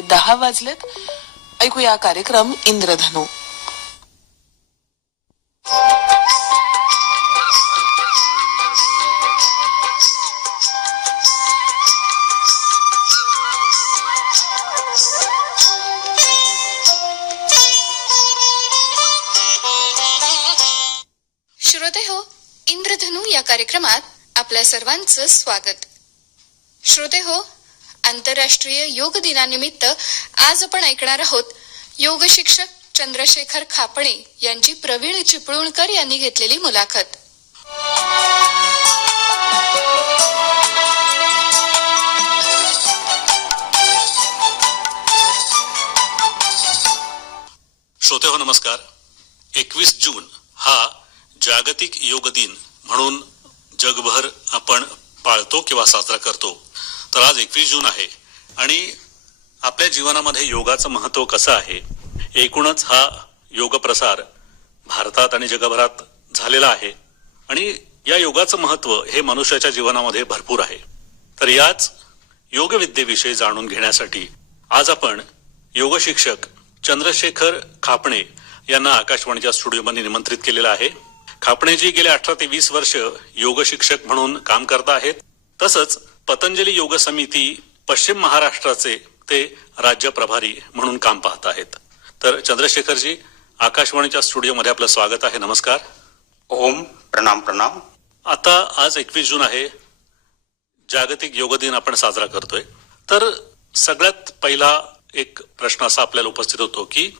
दहा वाजलेत. ऐकूया कार्यक्रम इंद्रधनु. श्रोते हो इंद्रधनु या कार्यक्रमात आपल्या सर्वांचं स्वागत. श्रोते हो आंतरराष्ट्रीय योग दिनानिमित्त आज आपण ऐकणार आहोत योग शिक्षक चंद्रशेखर खापणे यांची प्रवीण चिपळूणकर यांनी घेतलेली मुलाखत. श्रोते हो नमस्कार. एकवीस जून हा जागतिक योग दिन म्हणून जगभर आपण पाळतो किंवा साजरा करतो. तर आज एकवीस जून आहे. आणि आपल्या जीवनामध्ये योगाचं महत्त्व कसं आहे? एकूणच हा योग प्रसार भारतात आणि जगभरात झालेला आहे. आणि या योगाचं महत्त्व हे मनुष्याच्या जीवनामध्ये भरपूर आहे. तर याच योगविद्येविषयी जाणून घेण्यासाठी आज आपण योग शिक्षक चंद्रशेखर खापणे यांना आकाशवाणीच्या स्टुडिओमध्ये निमंत्रित केलेलं आहे. खापणेजी गेले अठरा ते वीस वर्ष योग शिक्षक म्हणून काम करत आहेत. तसंच पतंजली योग समिती पश्चिम महाराष्ट्राचे ते राज्य प्रभारी म्हणून काम पाहत आहेत. तर चंद्रशेखरजी आकाशवाणीच्या स्टुडिओमध्ये आपलं स्वागत आहे. नमस्कार. ओम प्रणाम प्रणाम. आता आज एकवीस जून आहे. जागतिक योग दिन आपण साजरा करतोय. तर सगळ्यात पहिला एक प्रश्न असा आपल्याला उपस्थित होतो की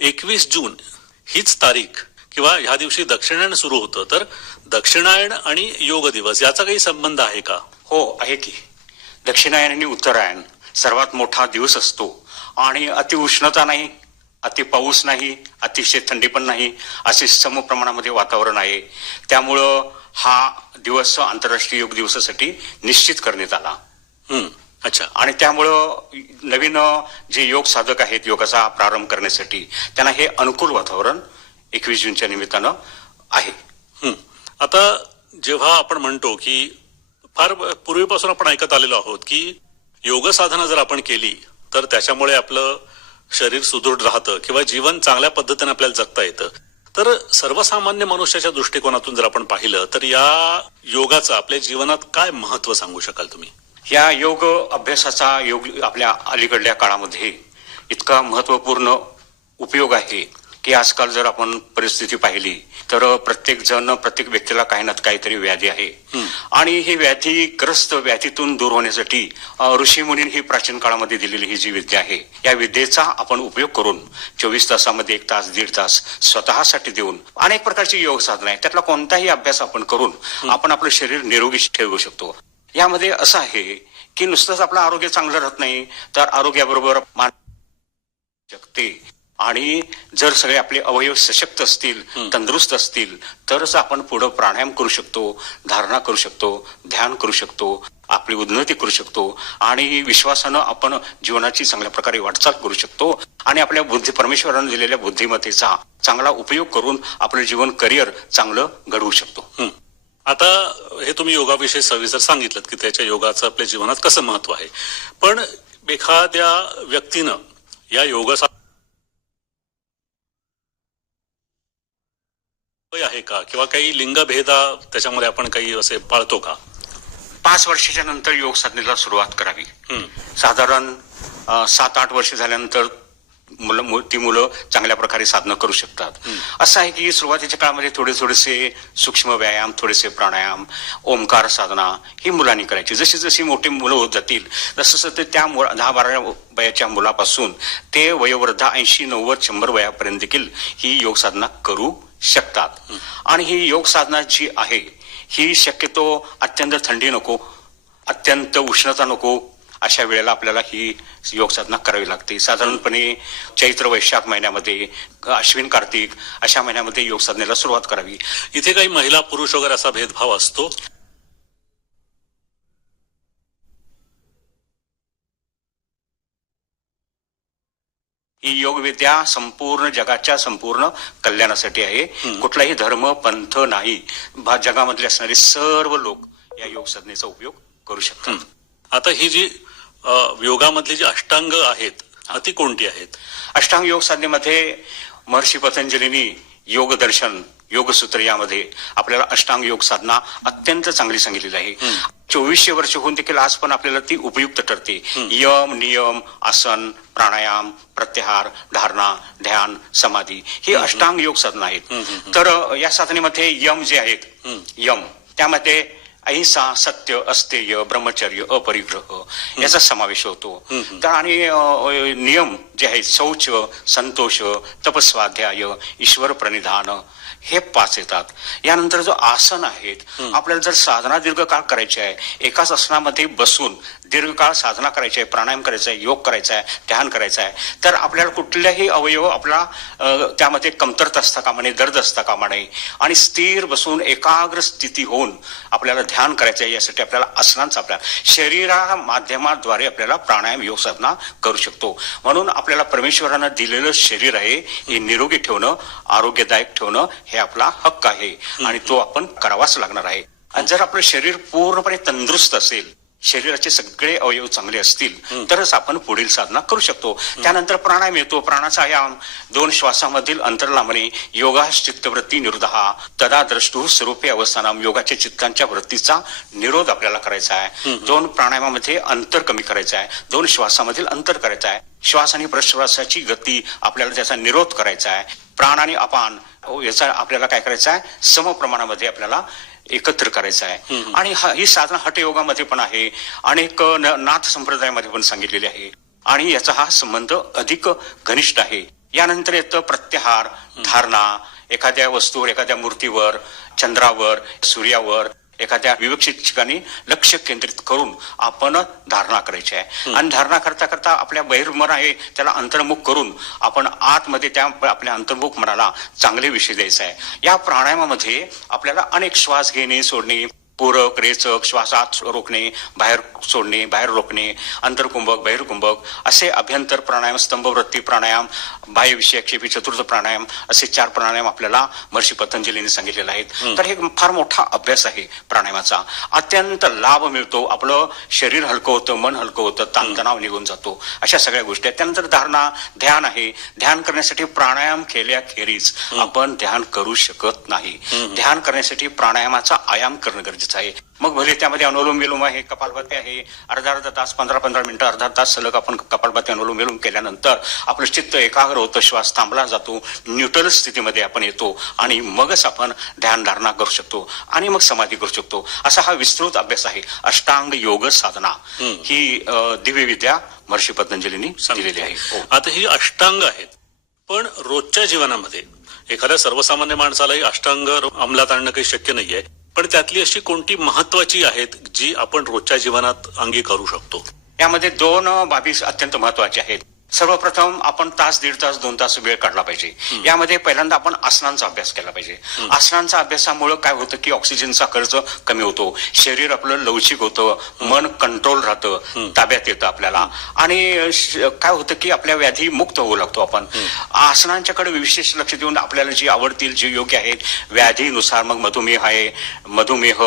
एकवीस जून हीच तारीख किंवा ह्या दिवशी दक्षिणायन सुरू होतं तर दक्षिणायन आणि योग दिवस याचा काही संबंध आहे का? हो आहे की. दक्षिणायन आणि उत्तरायण सर्वात मोठा दिवस असतो. आणि अति उष्णता नाही अति पाऊस नाही अतिशय थंडी पण नाही असे सम प्रमाणामध्ये वातावरण आहे. त्यामुळं हा दिवस आंतरराष्ट्रीय योग दिवसासाठी निश्चित करण्यात आला. हम्म अच्छा. आणि त्यामुळं नवीन जे योग साधक आहेत योगाचा प्रारंभ करण्यासाठी त्यांना हे अनुकूल वातावरण एकवीस जूनच्या निमित्तानं आहे. आता जेव्हा आपण म्हणतो की फार पूर्वीपासून आपण ऐकत आलेलो आहोत की योग साधना जर आपण केली तर त्याच्यामुळे आपलं शरीर सुदृढ राहतं किंवा जीवन चांगल्या पद्धतीने आपल्याला जगता येतं. तर सर्वसामान्य मनुष्याच्या दृष्टिकोनातून जर आपण पाहिलं तर या योगाचं आपल्या जीवनात काय महत्त्व सांगू शकाल तुम्ही? या योग अभ्यासाचा योग आपल्या अलीकडल्या काळामध्ये इतका महत्त्वपूर्ण उपयोग आहे. की आजकाल जर आपण परिस्थिती पाहिली तर प्रत्येक जण प्रत्येक व्यक्तीला काही ना काहीतरी व्याधी आहे. आणि ही व्याधीग्रस्त व्याधीतून दूर होण्यासाठी ऋषी मुनींनी ही प्राचीन काळामध्ये दिलेली ही जी विद्या आहे या विद्येचा आपण उपयोग करून चोवीस तासामध्ये एक तास दीड तास स्वतःसाठी देऊन अनेक प्रकारची योग साधना आहे त्यातला कोणताही अभ्यास आपण करून आपण आपलं शरीर निरोगी ठेवू शकतो. यामध्ये असं आहे की नुसतंच आपलं आरोग्य चांगलं राहत नाही तर आरोग्याबरोबर मान शकते. आणि जर सगळे आपले अवयव सशक्त असतील तंदुरुस्त असतील तरच आपण पुढं प्राणायाम करू शकतो धारणा करू शकतो ध्यान करू शकतो आपली उन्नती करू शकतो आणि विश्वासानं आपण जीवनाची चांगल्या प्रकारे वाटचाल करू शकतो आणि आपल्या बुद्धी परमेश्वरानं दिलेल्या बुद्धिमत्तेचा चांगला उपयोग करून आपलं जीवन करिअर चांगलं घडवू शकतो. आता हे तुम्ही योगाविषयी सविस्तर सांगितलं की त्याच्या योगाचं आपल्या जीवनात कसं महत्त्व आहे. पण एखाद्या व्यक्तीनं या योगाचा वय आहे का? किंवा काही लिंगभेदा त्याच्यामध्ये आपण काही असे पाळतो का? पाच वर्षाच्या नंतर योग साधनेला सुरुवात करावी. साधारण सात आठ वर्ष झाल्यानंतर मुलं ती मुलं चांगल्या प्रकारे साधनं करू शकतात. असं आहे की सुरुवातीच्या काळामध्ये थोडे थोडेसे सूक्ष्म व्यायाम थोडेसे प्राणायाम ओंकार साधना ही मुलांनी करायची. जशी जशी मोठी मुलं होत जातील तसं तसं ते त्या दहा बारा वयाच्या मुलापासून ते वयोवृद्ध ऐंशी नव्वद शंभर वयापर्यंत देखील ही योग साधना करू शकतात. आणि ही योग साधना जी आहे ही शक्यतो अत्यंत थंडी नको अत्यंत उष्णता नको अशा वेळेला आपल्याला ही योग साधना करावी लागते. साधारणपणे चैत्र वैशाख महिन्यामध्ये अश्विन कार्तिक अशा महिन्यामध्ये योग साधनेला सुरुवात करावी. इथे काही महिला पुरुष वगैरे असा भेदभाव असतो? ही योग विद्या संपूर्ण जगाच्या संपूर्ण कल्याणासाठी आहे. कुठलाही धर्म पंथ नाही. जगामधले असणारे सर्व लोक या योग साधनेचा उपयोग करू शकतात. आता ही जी योगामधली जी अष्टांग आहेत ती कोणती आहेत? अष्टांग योग साधनेमध्ये महर्षी पतंजलींनी योग दर्शन योगसूत्र यामध्ये आपल्याला अष्टांग योग साधना अत्यंत चांगली सांगितलेली आहे. चोवीसशे वर्ष होऊन देखील आज पण आपल्याला ती उपयुक्त ठरते. यम नियम आसन प्राणायाम प्रत्याहार धारणा ध्यान समाधी ही अष्टांग योग साधना आहेत. तर या साधनेमध्ये यम जे आहेत यम त्यामध्ये अहिंसा सत्य अस्तेय ब्रह्मचर्य अपरिग्रह याचा समावेश होतो. तर आणि नियम जे आहेत शौच संतोष तपस्वाध्याय ईश्वर प्रणिधान हे पाच येतात. यानंतर जो आसन आहेत आपल्याला जर साधना दीर्घकाळ करायची आहे एकाच आसनामध्ये बसून दीर्घकाळ साधना करायची आहे प्राणायाम करायचा आहे योग करायचा आहे ध्यान करायचं आहे तर आपल्याला कुठल्याही अवयव आपला त्यामध्ये कमतरता असता कामा नये दर्द असता कामा नये. आणि स्थिर बसून एकाग्र स्थिती होऊन आपल्याला ध्यान करायचं आहे यासाठी आपल्याला आसनांचा आपल्या शरीरा माध्यमाद्वारे आपल्याला प्राणायाम योग साधना करू शकतो. म्हणून आपल्याला परमेश्वरानं दिलेलं शरीर आहे हे निरोगी ठेवणं आरोग्यदायक ठेवणं हे आपला हक्क आहे. आणि तो आपण करावाच लागणार आहे. आणि जर आपलं शरीर पूर्णपणे तंदुरुस्त असेल शरीराचे सगळे अवयव चांगले असतील तरच आपण पुढील साधना करू शकतो. त्यानंतर प्राणायाम येतो. प्राणाचा आयाम दोन श्वासामधील अंतर लांबणे योगास चित्तवृत्ती निरुदहा तदा द्रष्टू स्वरूपे अवस्थानाम योगाच्या चित्तांच्या वृत्तीचा निरोध आपल्याला करायचा आहे. दोन प्राणायामामध्ये अंतर कमी करायचं आहे. दोन श्वासामधील अंतर करायचं आहे. श्वास आणि प्रश्वासाची गती आपल्याला त्याचा निरोध करायचा आहे. प्राण आणि अपान याचा आपल्याला काय करायचं आहे? सम प्रमाणामध्ये आपल्याला एकत्र करायचं आहे. आणि हा- ही साधना हटयोगामध्ये पण आहे. अनेक नाथ संप्रदायामध्ये पण सांगितलेली आहे. आणि याचा हा संबंध अधिक घनिष्ठ आहे. यानंतर येतं प्रत्याहार धारणा. एखाद्या वस्तूवर एखाद्या मूर्तीवर चंद्रावर सूर्यावर एखाद्या विवक्षित ठिकाणी लक्ष केंद्रित करून आपण धारणा करायची आहे. आणि धारणा करता करता आपल्या बहिर्मन आहे त्याला अंतर्मुख करून आपण आतमध्ये त्या आपल्या अंतर्मुख मनाला चांगले विषय द्यायचा आहे. या प्राणायामामध्ये आपल्याला अनेक श्वास घेणे सोडणे पूरक रेचक श्वासात रोखणे बाहेर सोडणे बाहेर रोखणे अंतरकुंभक बहिर्कुंभक असे अभ्यंतर प्राणायाम स्तंभवृत्ती प्राणायाम बाह्य विषयक्षेपी चतुर्थ प्राणायाम असे चार प्राणायाम आपल्याला महर्षी पतंजलीने सांगितलेले आहेत. तर हे फार मोठा अभ्यास आहे प्राणायामाचा. अत्यंत लाभ मिळतो. आपलं शरीर हलकं होतं मन हलकं होतं ताणतणाव निघून जातो. अशा सगळ्या गोष्टी आहेत. त्यानंतर धारणा ध्यान आहे. ध्यान करण्यासाठी प्राणायाम केल्याखेरीज आपण ध्यान करू शकत नाही. ध्यान करण्यासाठी प्राणायामाचा आयाम करणं गरजेचं आहे. मग भले त्यामध्ये अनुलोम विलोम आहे कपालभाती आहे अर्धा अर्धा तास पंधरा पंधरा मिनिटं अर्धा तास सलग आपण कपालभाती अनुलोम विलोम केल्यानंतर आपलं चित्त एकाग्र होतं श्वास थांबला जातो न्यूट्रल स्थितीमध्ये आपण येतो आणि मगच आपण ध्यान धारणा करू शकतो आणि मग समाधी करू शकतो. असा हा विस्तृत अभ्यास आहे. अष्टांग योग साधना. ही दिव्य विद्या महर्षी पतंजलींनी दिलेली आहे. हो. आता ही अष्टांग आहेत. पण रोजच्या जीवनामध्ये एखाद्या सर्वसामान्य माणसालाही अष्टांग अंमलात आणणं काही शक्य नाहीये. पण त्यातली अशी कोणती महत्वाची आहेत जी आपण रोजच्या जीवनात अंगी करू शकतो? यामध्ये दोन बाबी अत्यंत महत्त्वाच्या आहेत. सर्वप्रथम आपण तास दीड तास दोन तास वेळ काढला पाहिजे. यामध्ये पहिल्यांदा आपण आसनांचा अभ्यास केला पाहिजे. आसनांचा अभ्यासामुळे काय होतं की ऑक्सिजनचा खर्च कमी होतो. शरीर आपलं लवचिक होतं. मन कंट्रोल राहतं. ताब्यात येतं आपल्याला. आणि काय होतं की आपल्या व्याधी मुक्त होऊ लागतो आपण. आसनांच्याकडे विशेष लक्ष देऊन आपल्याला जी आवडतील जे योग्य आहेत व्याधीनुसार मग मधुमेह आहे मधुमेह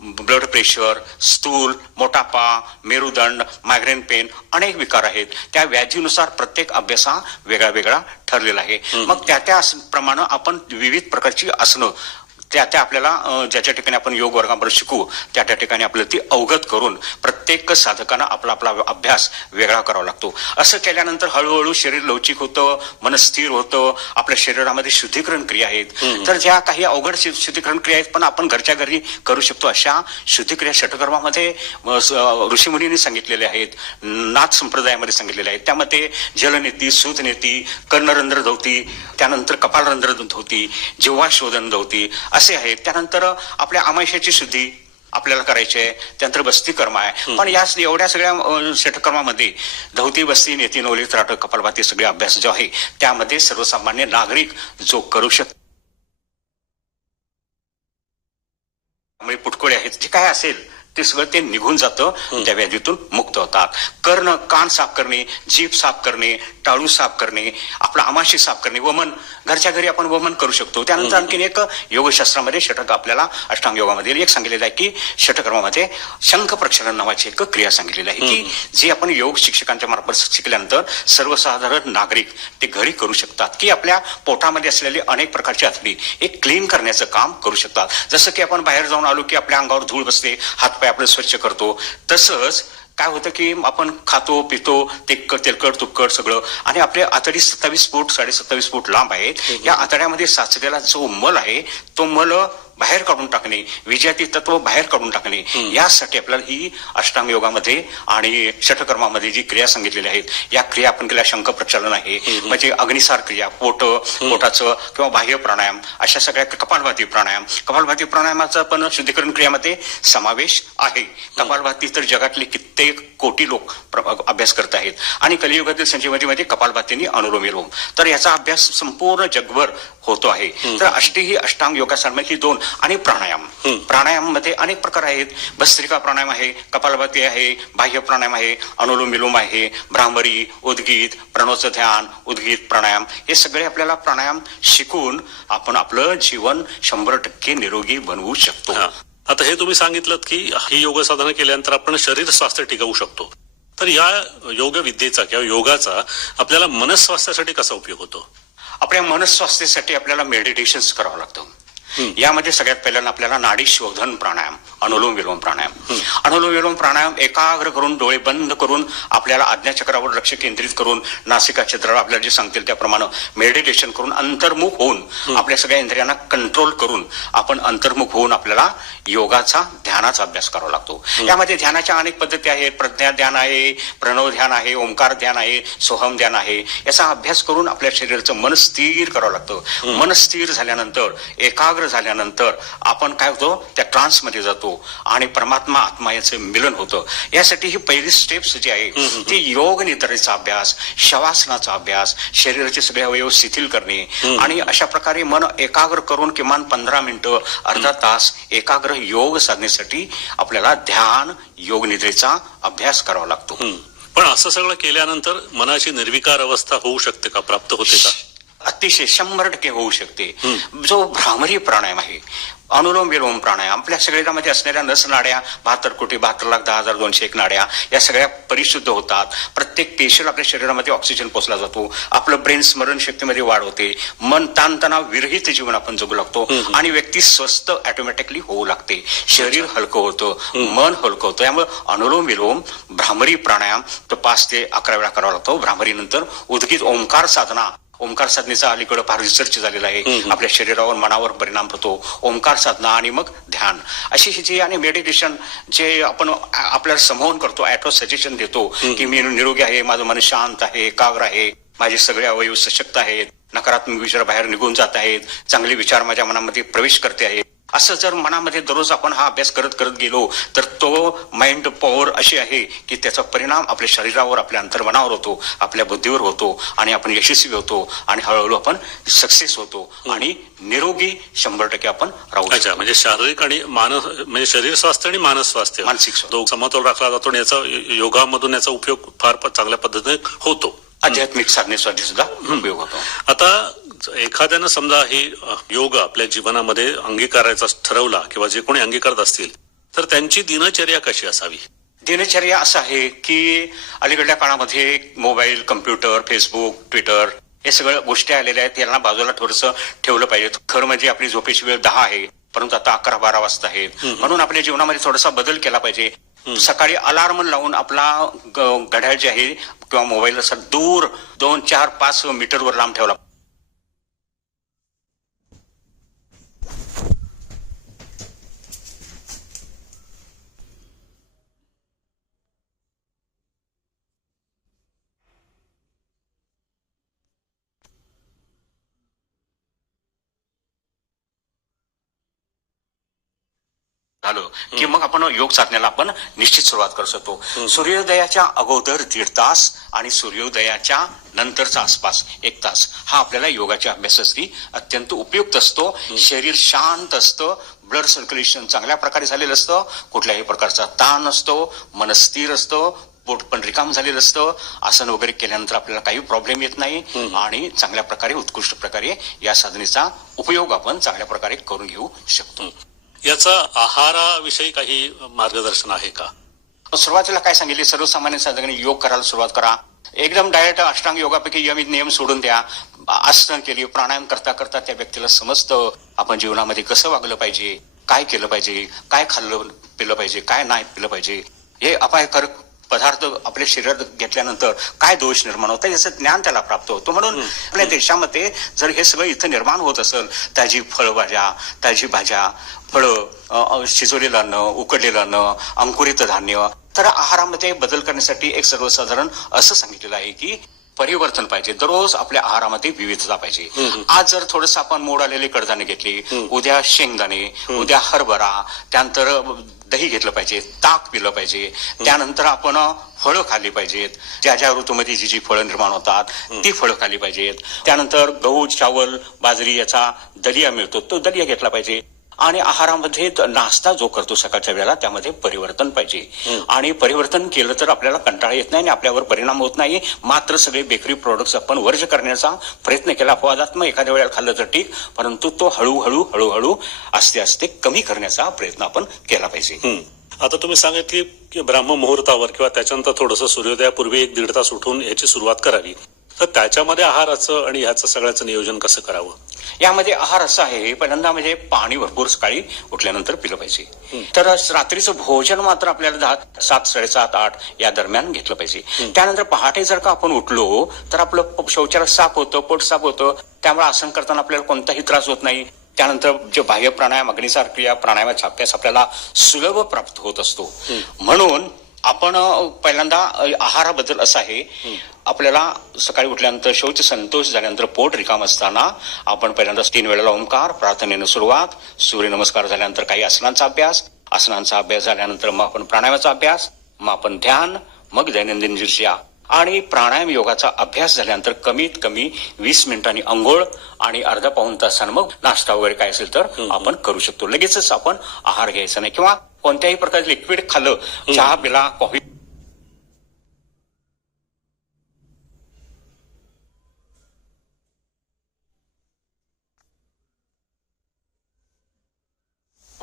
ब्लड प्रेशर स्थूल मोटापा मेरुदंड मायग्रेन पेन अनेक विकार आहेत. त्या व्याधीनुसार प्रत्येक अभ्यास हा वेगळा वेगळा ठरलेला आहे. मग त्या त्या प्रमाणे आपण विविध प्रकारची आसनं त्या त्या आपल्याला अं, ज्या ज्या ठिकाणी आपण योग वर्गामध्ये शिकू त्या त्या ठिकाणी आपल्याला ती अवगत करून प्रत्येक साधकानं आपला आपला अभ्यास वेगळा करावा लागतो. असं केल्यानंतर हळूहळू शरीर लवचिक होतं मन स्थिर होतं आपल्या शरीरामध्ये शुद्धीकरण क्रिया आहेत. तर ज्या काही अवघड शुद्धीकरण क्रिया आहेत पण आपण घरच्या घरी करू शकतो अशा शुद्धिक्रिया षटकर्मामध्ये ऋषीमुनींनी सांगितलेले आहेत नाथ संप्रदायामध्ये सांगितलेले आहेत. त्यामध्ये जलनेती सूतनेती कर्णरंध्र धवती त्यानंतर कपालरंध्र धवती जिव्हा शोधन धवती असे आहेत. त्यानंतर आपल्या आमाशयाची शुद्धी आपल्याला करायची आहे. त्यानंतर बस्ती कर्म आहे. पण या एवढ्या सगळ्या षटकर्मामध्ये धवती बस्ती नेती नवली त्राट कपालभाती सगळे अभ्यास जो आहे त्यामध्ये सर्वसामान्य नागरिक जो करू शकतो त्यामुळे पुटकोळे आहेत. जे काय असेल ते सगळं ते निघून जातं. त्या व्याधीतून मुक्त होतात. कर्ण कान साफ करणे जीभ साफ करणे टाळू साफ करणे आपला आमाशी साफ करणे वमन. घरच्या घरी आपण वमन करू शकतो. त्यानंतर आणखीन एक योगशास्त्रामध्ये षटक आपल्याला अष्टांग योगामध्ये एक सांगितलेलं आहे की षटकर्मामध्ये शंख प्रक्षालन नावाची एक क्रिया सांगितलेली आहे की जी आपण योग शिक्षकांच्या मार्फत शिकल्यानंतर सर्वसाधारण नागरिक ते घरी करू शकतात की आपल्या पोटामध्ये असलेली अनेक प्रकारची आतडी एक क्लीन करण्याचं काम करू शकतात. जसं की आपण बाहेर जाऊन आलो की आपल्या अंगावर धूळ बसते हातपाय आपले स्वच्छ करतो. तसंच काय होतं की आपण खातो पितो ते तेलकट तुपकट सगळं आणि आपले आतडी सत्तावीस फूट साडे सत्तावीस फूट लांब आहेत. या आतड्यामध्ये साचलेला जो मल आहे तो मल बाहेर काढून टाकणे विजयाती तत्व बाहेर काढून टाकणे यासाठी आपल्याला ही अष्टांग योगामध्ये आणि षटकर्मामध्ये जी क्रिया सांगितलेल्या आहेत या क्रिया आपण केल्या शंख प्रचलन आहे म्हणजे अग्निसार क्रिया पोट पोटाचं किंवा बाह्य प्राणायाम अशा सगळ्या कपालभाती प्राणायाम. कपालभाती प्राणायामाचा पण शुद्धीकरण क्रियामध्ये समावेश आहे. कपालभाती तर जगातले कित्येक कोटी लोक अभ्यास करत आहेत. आणि कलियुगातील संजीवनीमध्ये कपालभातीनी अनुलोम विलोम. तर याचा अभ्यास संपूर्ण जगभर होतो आहे. तर अष्टी ही अष्टांग योगासनामध्ये दोन आणि प्राणायाम. प्राणायाममध्ये अनेक प्रकार आहेत. भस्त्रिका प्राणायाम आहे कपालभाती आहे बाह्य प्राणायाम आहे अनुलोम विलोम आहे भ्रामरी उद्गीत प्रणोचं ध्यान उद्गीत प्राणायाम. हे सगळे आपल्याला प्राणायाम शिकून आपण आपलं जीवन शंभर टक्के निरोगी बनवू शकतो. आता हे तुम्ही सांगितलं की ही योग साधना केल्यानंतर आपण शरीर स्वास्थ्य टिकवू शकतो. तर या योग विद्येचा किंवा योगाचा आपल्याला मनस्वास्थ्यासाठी कसा उपयोग होतो? आपल्या मनस्वास्थ्यासाठी आपल्याला मेडिटेशन करावं लागतं. यामध्ये सगळ्यात पहिल्यांदा आपल्याला नाडी शोधन प्राणायाम अनुलोम विलोम प्राणायाम. अनुलोम विलोम प्राणायाम एकाग्र करून डोळे बंद करून आपल्याला आज्ञाचक्रावर लक्ष केंद्रित करून नासिका क्षेत्राला आपल्याला जे सांगतील त्याप्रमाणे मेडिटेशन करून अंतर्मुख होऊन आपल्या सगळ्या इंद्रियांना कंट्रोल करून आपण अंतर्मुख होऊन आपल्याला योगाचा ध्यानाचा अभ्यास करावा लागतो. यामध्ये ध्यानाच्या अनेक पद्धती आहेत. प्रज्ञा ध्यान आहे प्रणव ध्यान आहे ओंकार ध्यान आहे सोहम ध्यान आहे. याचा अभ्यास करून आपल्या शरीराचं मन स्थिर करावं लागतं. मन स्थिर झाल्यानंतर एकाग्र झाल्यानंतर आपण काय होतो? त्या ट्रान्समध्ये जातो आणि परमात्मा आत्मा याचं मिलन होतं. यासाठी ही पहिली स्टेप्स जी आहे ती योग निद्रेचा अभ्यास शवासनाचा अभ्यास शरीराचे सगळे अवयव शिथिल करणे आणि अशा प्रकारे मन एकाग्र करून किमान पंधरा मिनिटं अर्धा तास एकाग्र योग साधण्यासाठी आपल्याला ध्यान योग निद्रेचा अभ्यास करावा लागतो. पण असं सगळं केल्यानंतर मनाची निर्विकार अवस्था होऊ शकते का? प्राप्त होते का? अतिशय शंभर टक्के होऊ शकते. जो भ्रामरी प्राणायाम आहे अनुलोम विलोम प्राणायाम आपल्या शरीरामध्ये असणाऱ्या नस नाड्या बहात्तर कोटी बहात्तर लाख दहा हजार दोनशे एक नाड्या या सगळ्या परिशुद्ध होतात. प्रत्येक पेशीला आपल्या शरीरामध्ये ऑक्सिजन पोचला जातो. आपलं ब्रेन स्मरण शक्तीमध्ये वाढ होते. मन ताणतणाव विरहित जीवन आपण जगू लागतो. आणि व्यक्ती स्वस्थ ऑटोमॅटिकली होऊ लागते. शरीर हलकं होतं. मन हलकं होतं. त्यामुळे अनुलोम विलोम भ्रामरी प्राणायाम तो पाच ते अकरा वेळा करावा लागतो. भ्रामरी नंतर उद्गीत ओंकार साधना. ओंकार साधनेचा अलीकडे फार रिसर्च झालेला आहे. आपल्या शरीरावर मनावर परिणाम होतो. ओंकार साधना आणि मग ध्यान. अशी ही जी आणि मेडिटेशन जे आपण आपल्याला समोन करतो ऍटो सजेशन देतो की मी निरोगी आहे माझं मन शांत आहे एकाग्र आहे माझे सगळे अवयव सशक्त आहेत नकारात्मक विचार बाहेर निघून जात आहेत चांगले विचार माझ्या मनामध्ये प्रवेश करते आहेत. असं जर मनामध्ये दररोज आपण हा अभ्यास करत करत गेलो तर तो माइंड पॉवर अशी आहे की त्याचा परिणाम आपल्या शरीरावर आपल्या अंतर्मनावर होतो आपल्या बुद्धीवर होतो आणि आपण यशस्वी होतो आणि हळूहळू आपण सक्सेस होतो आणि निरोगी शंभर टक्के आपण राहू अच्छा शकतो. म्हणजे शारीरिक आणि मानस म्हणजे शरीर स्वास्थ्य आणि मानस स्वास्थ्य. मानसिक समतोल राखला जातो आणि याचा योगामधून याचा उपयोग फार चांगल्या पद्धतीने होतो. आध्यात्मिक साधनेसाठी सुद्धा उपयोग होतो. आता एखाद्यानं समजा ही योग आपल्या जीवनामध्ये अंगीकारायचा ठरवला किंवा जे कोणी अंगीकारत असतील तर त्यांची दिनचर्या कशी असावी? दिनचर्या असं आहे की अलीकडल्या काळामध्ये मोबाईल कम्प्युटर फेसबुक ट्विटर हे सगळ्या गोष्टी आलेल्या आहेत. यांना बाजूला थोडस ठेवलं पाहिजे खरं म्हणजे आपली झोपेची वेळ दहा आहे परंतु आता अकरा बारा वाजता आहेत म्हणून आपल्या जीवनामध्ये थोडासा बदल केला पाहिजे. सकाळी अलार्म लावून आपला घड्याळ जे आहे किंवा मोबाईल असा दूर दोन चार पाच मीटरवर लांब ठेवला झालं की मग आपण योग साधण्याला आपण निश्चित सुरुवात करू शकतो. सूर्योदयाच्या अगोदर दीड तास आणि सूर्योदयाच्या नंतरचा आसपास एक तास. हा आपल्याला योगाच्या अभ्यासासाठी अत्यंत उपयुक्त असतो. शरीर शांत असतं. ब्लड सर्क्युलेशन चांगल्या प्रकारे झालेलं असतं. कुठल्याही प्रकारचा ताण नसतो. मन स्थिर असतं. पोट पण रिकाम झालेलं असतं. आसन वगैरे केल्यानंतर आपल्याला काही प्रॉब्लेम येत नाही. आणि चांगल्या प्रकारे उत्कृष्ट प्रकारे या साधनेचा उपयोग आपण चांगल्या प्रकारे करून घेऊ शकतो. याचा आहाराविषयी काही मार्गदर्शन आहे का? सुरुवातीला काय सांगितले? सर्वसामान्य साधकांनी योग करायला सुरुवात करा. एकदम डायरेक्ट अष्टांग योगापैकी यमित नियम सोडून द्या. आसन केली प्राणायाम करता करता त्या व्यक्तीला समजतं आपण जीवनामध्ये कसं वागलं पाहिजे काय केलं पाहिजे काय खाल्लं पिलं पाहिजे काय नाही पिलं पाहिजे. हे अपायकारक पदार्थ आपल्या शरीरात घेतल्यानंतर काय दोष निर्माण होतात याचं ज्ञान त्याला प्राप्त होतं. म्हणून आपल्या देशामध्ये जर हे सगळं इथं निर्माण होत असेल ताजी फळभाज्या ताजी भाज्या फळं शिजवलेलं अन्न उकडलेलं अन्न अंकुरित धान्य तर आहारामध्ये बदल करण्यासाठी एक सर्वसाधारण असं सांगितलेलं आहे की परिवर्तन पाहिजे. दररोज आपल्या आहारामध्ये विविधता पाहिजे. आज जर थोडस आपण मोड आलेले कडधान्य घेतली उद्या शेंगदाणे उद्या हरभरा त्यानंतर दही घेतलं पाहिजे ताक पिलं पाहिजे त्यानंतर आपण फळं खाल्ली पाहिजेत. ज्या ज्या ऋतूमध्ये जी जी फळं निर्माण होतात ती फळं खाल्ली पाहिजेत. त्यानंतर गहू चावल बाजरी याचा दलिया मिळतो तो दलिया घेतला पाहिजे. आणि आहारामध्ये नाश्ता जो करतो सकाळच्या वेळेला त्यामध्ये परिवर्तन पाहिजे. आणि परिवर्तन केलं तर आपल्याला कंटाळा येत नाही आणि आपल्यावर परिणाम होत नाही. मात्र सगळे बेकरी प्रोडक्ट्स आपण वर्ज करण्याचा प्रयत्न केला. अपवादात्मक एखाद्या वेळेला खाल्लं तर ठीक परंतु तो हळूहळू हळूहळू असते असते कमी करण्याचा प्रयत्न आपण केला पाहिजे. आता तुम्ही सांगितले की ब्राह्म मुहूर्तावर किंवा त्याच्यानंतर थोडंसं सूर्योदयापूर्वी एक दीड तास उठून याची सुरुवात करावी. तर त्याच्यामध्ये आहाराचं आणि ह्याचं सगळ्याचं नियोजन कसं करावं? यामध्ये आहार असा आहे पहिल्यांदा म्हणजे पाणी भरपूर सकाळी उठल्यानंतर पिलं पाहिजे. तर रात्रीचं भोजन मात्र आपल्याला दहा सात साडेसात आठ या दरम्यान घेतलं पाहिजे. त्यानंतर पहाटे जर का आपण उठलो तर आपलं शौचालय साफ होतं पोट साफ होतं. त्यामुळे आसन करताना आपल्याला कोणताही त्रास होत नाही. त्यानंतर जे बाह्य प्राणायाम अग्निसारखी या प्राणायामाचा अभ्यास आपल्याला सुलभ प्राप्त होत असतो. म्हणून आपण पहिल्यांदा आहाराबद्दल असं आहे आपल्याला सकाळी उठल्यानंतर शौच संतोष झाल्यानंतर पोट रिकाम असताना आपण पहिल्यांदा तीन वेळेला ओंकार प्रार्थनेनं सुरुवात सूर्यनमस्कार झाल्यानंतर काही आसनांचा अभ्यास आसनांचा अभ्यास झाल्यानंतर मग आपण प्राणायामाचा अभ्यास मग आपण ध्यान मग दैनंदिन दिवशी आणि प्राणायाम योगाचा अभ्यास झाल्यानंतर कमीत कमी वीस मिनिटांनी अंघोळ आणि अर्धा पाऊन तासानं मग नाश्ता वगैरे काय असेल तर आपण करू शकतो. लगेचच आपण आहार घ्यायचा नाही किंवा कोणत्याही प्रकारचे लिक्विड खाल्लं चहा पिला कॉफी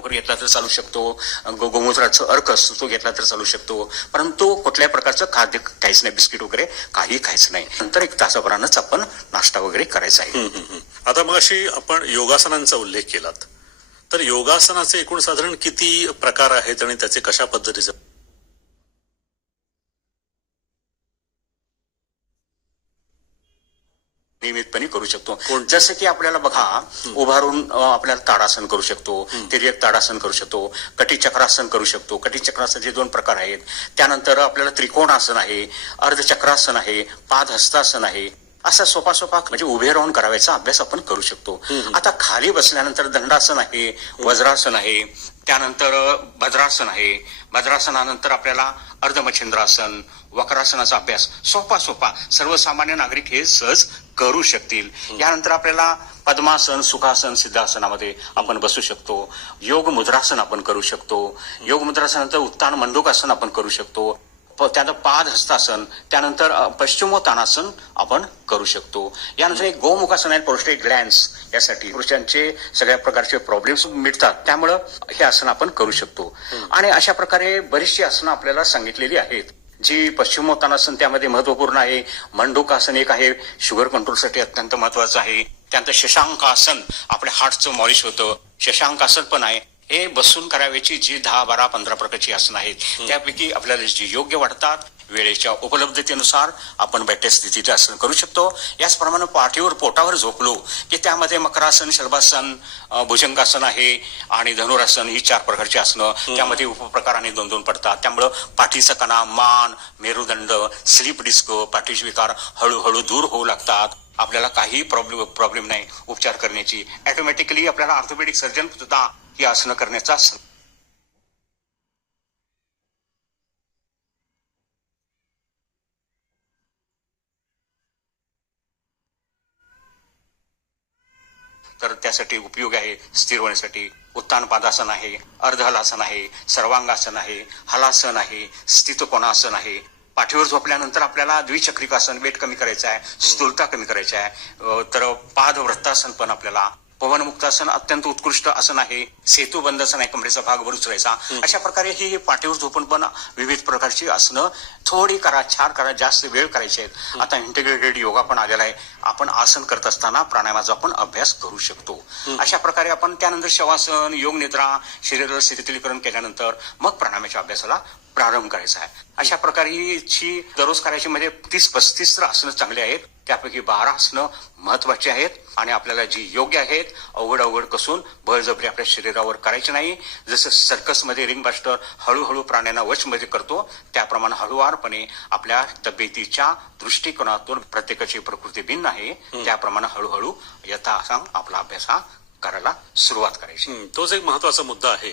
वगैरे घेतला तर चालू शकतो. गो- गोमूत्राचा अर्क असतो तो घेतला तर चालू शकतो. परंतु कुठल्याही प्रकारचं खाद्य काहीच नाही बिस्किट वगैरे काही खायचं नाही. नंतर एक तासाभरानंच आपण नाश्ता वगैरे करायचा आहे. आता मग अशी आपण योगासनांचा उल्लेख केलात. तर योगासनाचे एकूण साधारण किती प्रकार आहेत आणि त्याचे कशा पद्धतीचे नियमितपणे करू शकतो. जसं की आपल्याला बघा उभारून आपल्याला ताडासन करू शकतो तिर्यक ताडासन करू शकतो कटिचक्रासन करू शकतो. कटिचक्रासनचे दोन प्रकार आहेत त्यानंतर आपल्याला त्रिकोणासन आहे अर्धचक्रासन आहे पादहस्तासन आहे असा सोपा सोपा म्हणजे उभे राहून करावायचा अभ्यास आपण करू शकतो. आता खाली बसल्यानंतर दंडासन आहे वज्रासन आहे त्यानंतर भद्रासन आहे. भद्रासनानंतर आपल्याला अर्धमच्छिंद्रासन वक्रासनाचा अभ्यास सोपा सोपा सर्वसामान्य नागरिक हे सहज करू शकतील. यानंतर आपल्याला पद्मासन सुखासन सिद्धासनामध्ये आपण बसू शकतो. योग मुद्रासन आपण करू शकतो. योग मुद्रासनानंतर उत्तान मंडूकासन आपण करू शकतो. त्यानंतर पाद हस्तासन त्यानंतर पश्चिमोत्तानासन आपण करू शकतो. यानंतर एक गोमुखासन आहे प्रोस्टेट ग्लॅन्स यासाठी. पुरुषांचे सगळ्या प्रकारचे प्रॉब्लेम्स मिटतात. त्यामुळं हे आसन आपण करू शकतो. आणि अशा प्रकारे बरीचशी आसनं आपल्याला सांगितलेली आहेत. जी पश्चिमोत्तानासन त्यामध्ये महत्त्वपूर्ण आहे. मंडूकासन एक आहे. शुगर कंट्रोलसाठी अत्यंत महत्वाचं आहे. त्यानंतर शशांकासन आपल्या हार्टचं मॉलिश होतं. शशांकासन पण आहे. हे बसून करावयाची जी दहा बारा पंधरा प्रकारची आसनं आहेत. त्यापैकी आपल्याला जी योग्य वाटतात वेळेच्या उपलब्धतेनुसार आपण बैठ्या स्थितीत आसन करू शकतो. याचप्रमाणे पाठीवर पोटावर झोपलो की त्यामध्ये मकरासन शलभासन अ, भुजंगासन आहे आणि धनुरासन ही चार प्रकारची आसनं. त्यामध्ये उपप्रकाराने दोन दोन पडतात. त्यामुळं पाठीचा कणा मान मेरुदंड स्लीप डिस्क पाठीचे विकार हळूहळू दूर होऊ लागतात. आपल्याला काही प्रॉब्लेम प्रॉब्लेम नाही उपचार करण्याची. ऑटोमॅटिकली आपल्याला ऑर्थोपेडिक सर्जन सुद्धा ही आसनं करण्याचा तर त्यासाठी उपयोगी आहे. स्थिर होण्यासाठी उत्तान पादासन आहे अर्धहलासन आहे सर्वांगासन आहे हलासन आहे स्थितकोणासन आहे. पाठीवर झोपल्यानंतर आपल्याला द्विचक्रिकासन वेट कमी करायचं आहे स्थूलता कमी करायची आहे. तर पाद वृत्तासन पण आपल्याला पवनमुक्तासन अत्यंत उत्कृष्ट आसन आहे सेतू बंदासन आहे कमरेचा भाग वर उचलायचा. अशा प्रकारे ही पाठीवर झोपून पण विविध प्रकारची आसनं थोडी करा छान करा जास्त वेळ करायचे आहेत. आता इंटिग्रेटेड योगा पण आलेला आहे. आपण आसन करत असताना प्राणायामाचा आपण अभ्यास करू शकतो. अशा प्रकारे आपण त्यानंतर शवासन योग निद्रा शरीर शिथिलीकरण केल्यानंतर मग प्राणायामाच्या अभ्यासाला प्रारंभ करायचा आहे. अशा प्रकारे ही दररोज करायची म्हणजे तीस पस्तीस तर आसनं चांगली आहेत. त्यापैकी बारा आसनं महत्वाची आहेत. आणि आपल्याला जी योग्य आहेत अवघड अवघड कसून बळजबरी आपल्या शरीरावर करायची नाही. जसं सर्कसमध्ये रिंग बास्टर हळूहळू प्राण्यांना वशमध्ये करतो त्याप्रमाणे हळूवारपणे आपल्या तब्येतीच्या दृष्टिकोनातून प्रत्येकाची प्रकृती भिन्न आहे. त्याप्रमाणे हळूहळू यथासांग आपला अभ्यास हा करायला सुरुवात करायची. तोच एक महत्त्वाचा मुद्दा आहे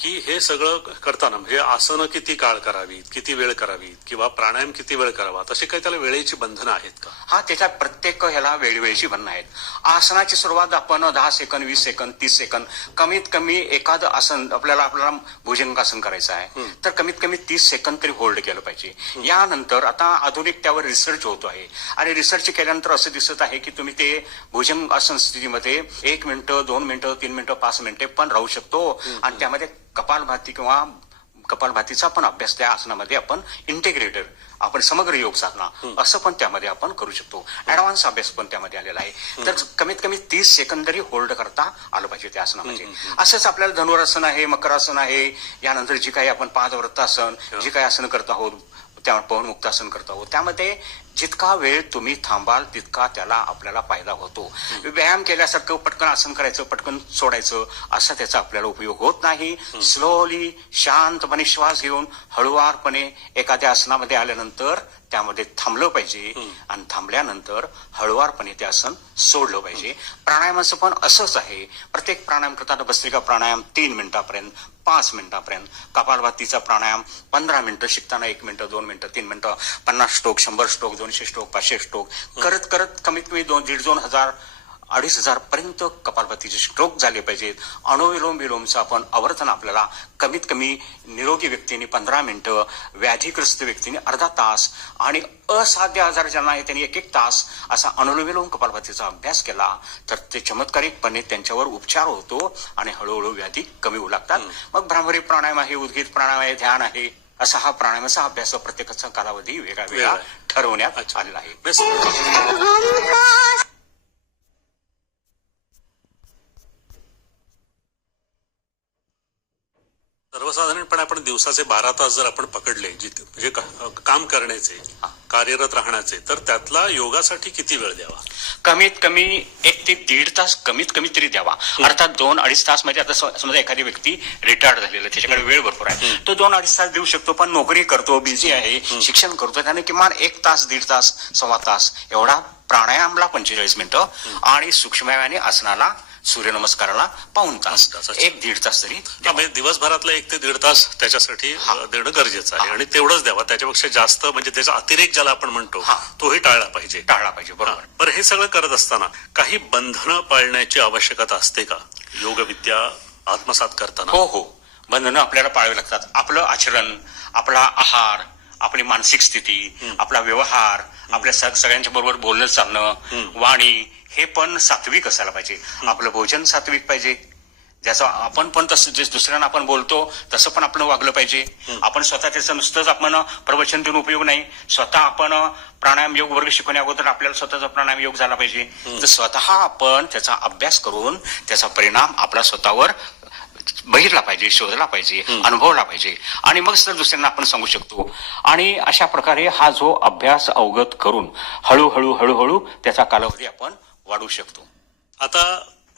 की हे सगळं करताना म्हणजे आसनं किती काळ करावीत किती वेळ करावीत किंवा प्राणायाम किती वेळ करावा तशी काही त्याला वेळेची बंधनं आहेत का? हा त्याच्या प्रत्येक ह्याला वेळवेळची बंधनं आहेत. आसनाची सुरुवात आपण दहा सेकंद वीस सेकंद तीस सेकंद कमीत कमी एखादं आसन आपल्याला आपल्याला भुजंगासन करायचं आहे. तर कमीत कमी तीस सेकंद तरी होल्ड केलं पाहिजे. यानंतर आता आधुनिक त्यावर रिसर्च होतो आहे. आणि रिसर्च केल्यानंतर असं दिसत आहे की तुम्ही ते भुजंग आसन स्थितीमध्ये एक मिनिटं दोन मिनिटं तीन मिनिटं पाच मिनिटे पण राहू शकतो. आणि त्यामध्ये कपालभाती किंवा कपालभातीचा पण अभ्यास त्या आसनामध्ये आपण इंटिग्रेटेड आपण समग्र योग साधना असं पण त्यामध्ये आपण करू शकतो. ऍडव्हान्स अभ्यास पण त्यामध्ये आलेला आहे. तर कमीत कमी तीस सेकंद तरी होल्ड करता आलं पाहिजे त्या आसनामध्ये. असंच आपल्याला धनुरासन आहे मकरासन आहे यानंतर जी काही आपण पादवृत्तासन जी काही आसन करत आहोत त्या पवन मुक्तासन करत. आहोत त्यामध्ये जितका वेळ तुम्ही थांबाल तितका त्याला आपल्याला फायदा होतो. व्यायाम केल्यासारखं पटकन आसन करायचं पटकन सोडायचं असा त्याचा आपल्याला उपयोग होत नाही. स्लोली शांतपणे श्वास घेऊन हळुवारपणे एखाद्या आसनामध्ये आल्यानंतर त्यामध्ये थांबलं पाहिजे आणि थांबल्यानंतर हळुवारपणे ते आसन सोडलं पाहिजे. प्राणायामाचं पण असंच आहे. प्रत्येक प्राणायाम करताना भस्त्रिका प्राणायाम तीन मिनिटापर्यंत पाच मिनिटापर्यंत. कपालभातीचा प्राणायाम पंधरा मिनिटं शिकताना एक मिनिटं दोन मिनिटं तीन मिनिटं पन्नास स्ट्रोक शंभर स्ट्रोक दोनशे स्ट्रोक पाचशे स्ट्रोक करत करत कमीत कमी दोन दीड दोन हजार अडीच हजार पर्यंत कपालभातीचे स्ट्रोक झाले पाहिजेत. अनुविलोम विलोमचं आपण आवर्तन आपल्याला कमीत कमी निरोगी व्यक्तीने पंधरा मिनिटं व्याधीग्रस्त व्यक्तीने अर्धा तास आणि असाध्य आजार ज्यांना आहे त्यांनी एक एक तास असा अनुलोम कपालभातीचा अभ्यास केला तर ते चमत्कारिकपणे त्यांच्यावर उपचार होतो आणि हळूहळू व्याधी कमी होऊ लागतात. मग भ्रामरी प्राणायाम आहे उद्गीत प्राणायाम आहे ध्यान आहे असा हा प्राणायामाचा अभ्यास प्रत्येकाचा कालावधी वेगळा वेगळा. ठरवण्यात. आलेला आहे. सर्वसाधारणपणे आपण दिवसाचे बारा तास जर आपण पकडले जिथे म्हणजे काम करण्याचे कार्यरत राहण्याचे तर त्यातला योगासाठी किती वेळ द्यावा? कमीत कमी एक ते दीड तास कमीत कमी तरी द्यावा. अर्थात दोन अडीच तासमध्ये आता समजा एखादी व्यक्ती रिटायर्ड झालेला आहे, त्याच्याकडे वेळ भरपूर आहे. तो दोन अडीच तास देऊ शकतो पण नोकरी करतो बिझी आहे शिक्षण करतो त्याने किमान एक तास दीड तास सव्वा तास एवढा प्राणायामला पंचेचाळीस मिनिटं आणि सूक्ष्मव्यायाने आसनाला सूर्यनमस्काराला पाऊन तास. एक दीड तास तरी. म्हणजे दिवसभरातला एक ते दीड तास त्याच्यासाठी देणं गरजेचं आहे. आणि तेवढंच द्यावा. त्याच्यापेक्षा जास्त म्हणजे त्याचा अतिरेक ज्याला आपण म्हणतो हा. तोही टाळला पाहिजे. टाळला पाहिजे. बरोबर. बरं हे सगळं करत असताना काही बंधनं पाळण्याची आवश्यकता असते का? योग विद्या आत्मसात करताना? हो हो. बंधनं आपल्याला पाळावी लागतात. आपलं आचरण आपला आहार आपली मानसिक स्थिती आपला व्यवहार आपल्या सग- सगळ्यांच्या बरोबर बोलणं चालणं वाणी हे पण सात्विक असायला पाहिजे. आपलं भोजन सात्विक पाहिजे. ज्याचं आपण पण तसं जे दुसऱ्यांना आपण बोलतो तसं पण आपण वागलं पाहिजे. आपण स्वतः त्याचं नुसतंच आपण प्रवचन देऊन उपयोग नाही. स्वतः आपण प्राणायाम योग वर्ग शिकवण्या अगोदर आपल्याला स्वतःचा प्राणायाम योग झाला पाहिजे. तर स्वतः आपण त्याचा अभ्यास करून त्याचा परिणाम आपला स्वतःवर बघितला पाहिजे शोधला पाहिजे अनुभवला पाहिजे. आणि मग तर दुसऱ्यांना आपण सांगू शकतो. आणि अशा प्रकारे हा जो अभ्यास अवगत करून हळूहळू हळूहळू त्याचा कालावधी आपण वाढवू शकतो. आता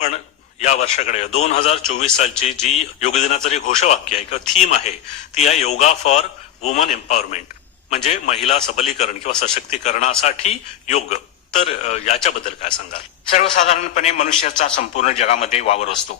पण या वर्षाकडे दोन हजार चोवीस सालची जी योग दिनाचं जे घोषवाक्य आहे किंवा थीम आहे ती आहे योगा फॉर वुमन एम्पॉवरमेंट. म्हणजे महिला सबलीकरण किंवा सशक्तीकरणासाठी योग. तर याच्याबद्दल काय सांगाल? सर्वसाधारणपणे मनुष्याचा संपूर्ण जगामध्ये वावर असतो.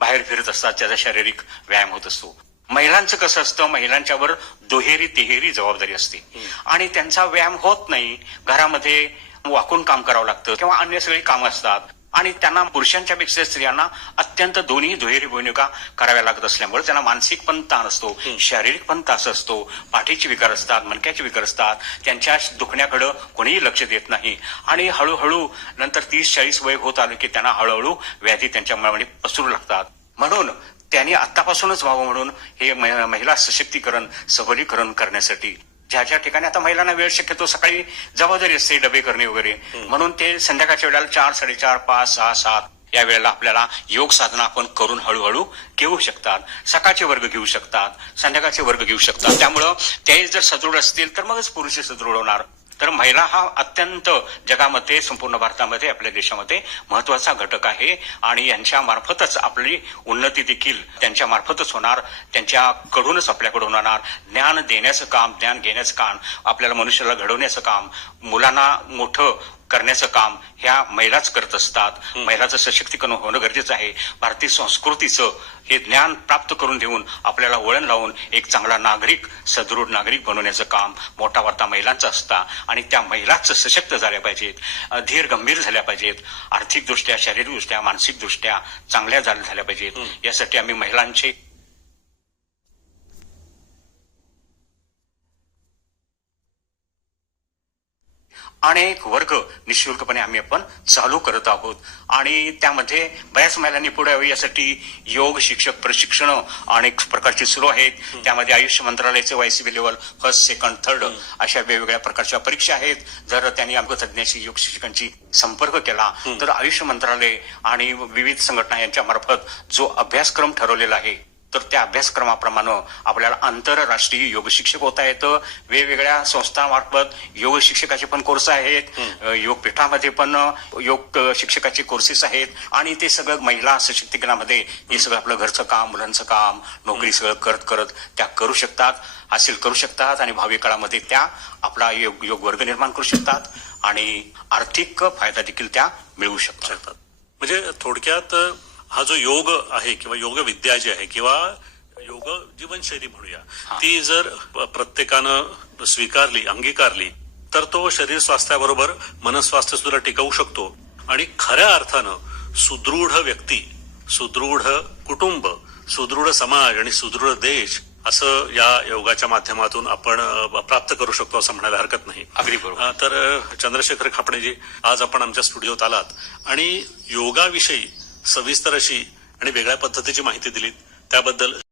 बाहेर फिरत असतात त्याचा शारीरिक व्यायाम होत असतो. महिलांचं कसं असतं महिलांच्यावर दुहेरी तिहेरी जबाबदारी असते. आणि त्यांचा व्यायाम होत नाही घरामध्ये वाकून काम करावं लागतं किंवा अन्य सगळी कामं असतात. आणि त्यांना पुरुषांच्या पेक्षा स्त्रियांना अत्यंत दोन्ही दुहेरी भूमिका कराव्या लागत असल्यामुळे त्यांना मानसिक पण ताण असतो शारीरिक पण तास असतो पाठीचे विकार असतात मणक्याचे विकार असतात त्यांच्या दुखण्याकडे कोणीही लक्ष देत नाही. आणि हळूहळू नंतर तीस चाळीस वय होत आलं की त्यांना हळूहळू व्याधी त्यांच्या मनामध्ये पसरू लागतात. म्हणून त्यांनी आतापासूनच व्हावं म्हणून हे महिला सशक्तीकरण सबलीकरण करण्यासाठी ज्या ज्या ठिकाणी आता महिलांना वेळ शक्यतो सकाळी जबाबदारी असते डबे करणे वगैरे म्हणून ते संध्याकाळच्या वेळेला चार साडेचार पाच सहा सात या वेळेला आपल्याला योग साधना आपण करून हळूहळू घेऊ शकतात. सकाळचे वर्ग घेऊ शकतात संध्याकाळचे वर्ग घेऊ शकतात. त्यामुळं ते जर सदृढ असतील तर मगच पुरुष सदृढ होणार. तर महिला हा अत्यंत जगामध्ये संपूर्ण भारतामध्ये आपल्या देशामध्ये महत्त्वाचा घटक आहे. आणि यांच्या मार्फतच आपली उन्नती देखील त्यांच्या मार्फतच होणार. त्यांच्याकडूनच आपल्याकडून होणार. ज्ञान देण्याचं काम ज्ञान घेण्याचं काम आपल्याला मनुष्याला घडवण्याचं काम मुलांना मोठं करण्याचं काम ह्या महिलाच करत असतात. महिलाचं सशक्तीकरण होणं गरजेचं आहे. भारतीय संस्कृतीचं हे ज्ञान प्राप्त करून देऊन आपल्याला वळण लावून एक चांगला नागरिक सदृढ नागरिक बनवण्याचं काम मोठा वाटा महिलांचा असता आणि त्या महिलाच सशक्त झाल्या पाहिजेत धीर गंभीर झाल्या पाहिजेत आर्थिकदृष्ट्या शारीरिकदृष्ट्या मानसिकदृष्ट्या चांगल्या झाल्या पाहिजेत. यासाठी आम्ही महिलांचे अनेक वर्ग निशुल्कपणे आम्ही आपण चालू करत आहोत. आणि त्यामध्ये बऱ्याच महिलांनी पुढे यावं यासाठी योग शिक्षक प्रशिक्षण अनेक प्रकारची सुरू आहेत. त्यामध्ये आयुष मंत्रालयाचे YCB level first second third अशा वेगवेगळ्या प्रकारच्या परीक्षा आहेत. जर त्यांनी तज्ज्ञाशी योग शिक्षकांची संपर्क केला तर आयुष मंत्रालय आणि विविध संघटना यांच्या मार्फत जो अभ्यासक्रम ठरवलेला आहे तर त्या अभ्यासक्रमाप्रमाणे आपल्याला आंतरराष्ट्रीय योग शिक्षक होता येतं. वेगवेगळ्या संस्थांमार्फत योग शिक्षकाचे पण कोर्स आहेत. अ, योगपीठामध्ये पण योग शिक्षकाचे कोर्सेस आहेत. आणि ते सगळं महिला सशक्तीकरणामध्ये हे सगळं आपलं घरचं काम मुलांचं काम नोकरी सगळं करत करत त्या करू शकतात हासिल करू शकतात आणि भावी काळामध्ये त्या आपला योग योग वर्ग निर्माण करू शकतात आणि आर्थिक फायदा देखील त्या मिळवू शकतात. म्हणजे थोडक्यात हा जो योग आहे किंवा योग विद्या जी आहे किंवा योग जीवनशैली म्हणूया ती जर प्रत्येकानं स्वीकारली अंगीकारली तर तो शरीर स्वास्थ्याबरोबर मनस्वास्थ्य सुद्धा टिकवू शकतो. आणि खऱ्या अर्थानं सुदृढ व्यक्ती सुदृढ कुटुंब सुदृढ समाज आणि सुदृढ देश असं या योगाच्या माध्यमातून आपण प्राप्त करू शकतो असं म्हणायला हरकत नाही. अगदी तर चंद्रशेखर खापणेजी आज आपण आमच्या स्टुडिओत आलात. आणि योगाविषयी सविस्तर अशी आणि वेगळ्या पद्धतीची माहिती दिलीत. त्याबद्दल